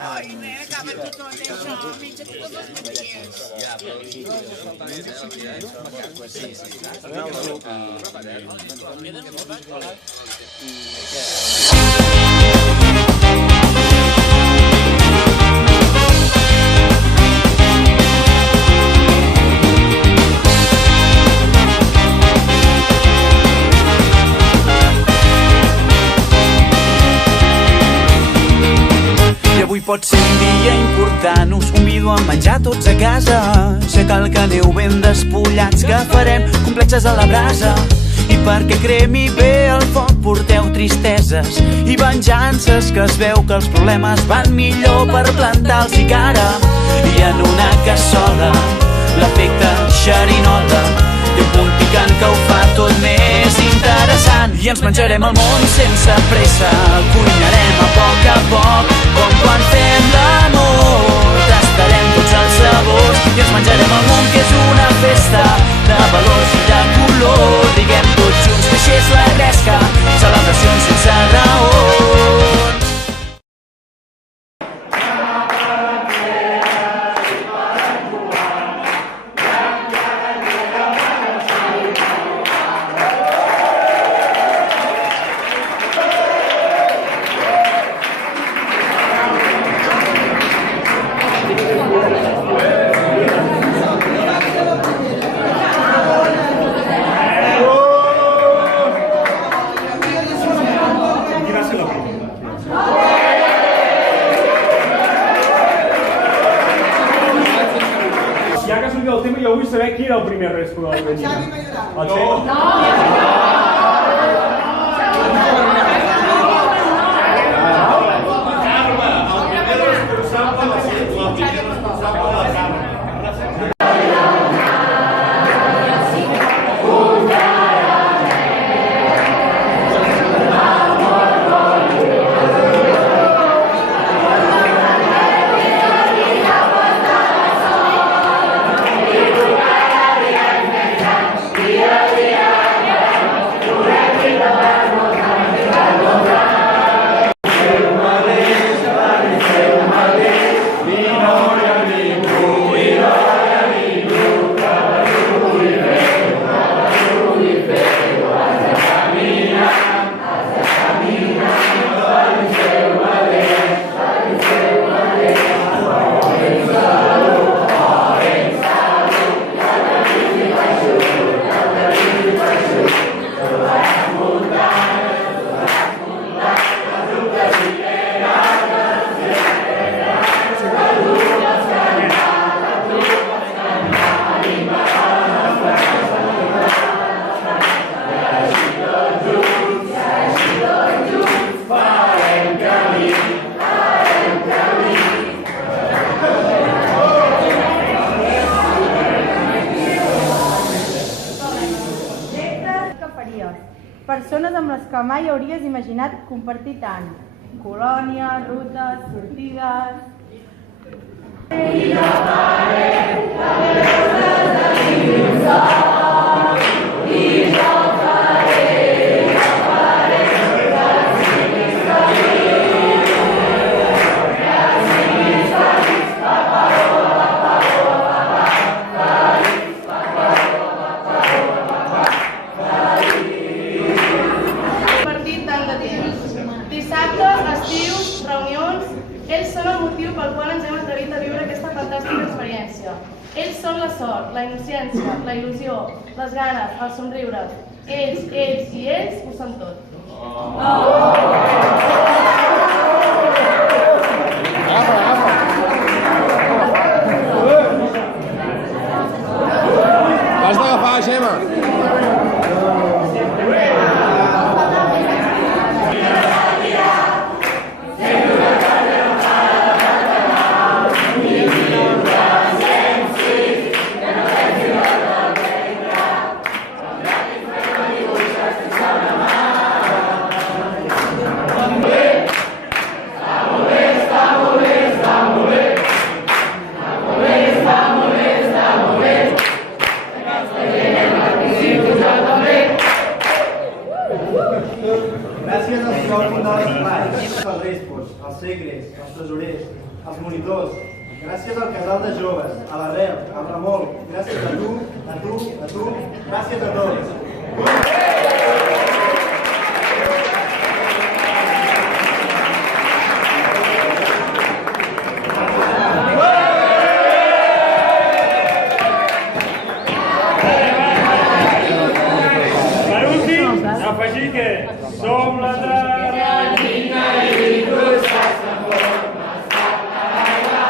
Ai, nen, acaba tot això, menja tots els mentiers. Ja, però sí, avui pot ser un dia important, us convido a menjar tots a casa. Sé que el que aneu ben despullats, que farem complexes a la brasa. I perquè cremi bé el foc porteu tristeses i venjances, que es veu que els problemes van millor per plantar-los i cara. I en una cassola l'efecte xerinola i un punt picant que ho fa tot més interessant. I ens menjarem el món sense pressa, el cuinarem a poc, com quan fem l'amor. Tastarem tots els sabors i ens menjarem el món, que és una festa de valors i de color. Diguem tots junts que així és la gresca, celebracions sense raons. Jo vull saber qui era el primer Resco de la Granina. Xavi Mayoral. Persones amb les que mai hauries imaginat compartir tant. Colònies, rutes, sortides... Ells són la sort, la innocència, la il·lusió, les ganes, el somriure. Ells i ells ho són tot. L'has d'agafar, Gemma. als plats, gràcies als respos, als segres, als tresorers, als monitors, gràcies al casal de joves, a l'Arrel, al Ramon, gràcies a tu, a tu, a tu, gràcies a tots. Per últim, afegir que som la teranyina i tu saps la forma, saps la regla.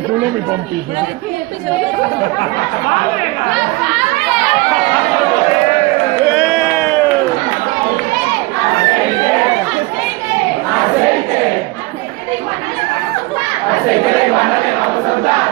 mi culo, mi pompi. Aceite de iguana le vamos a untar.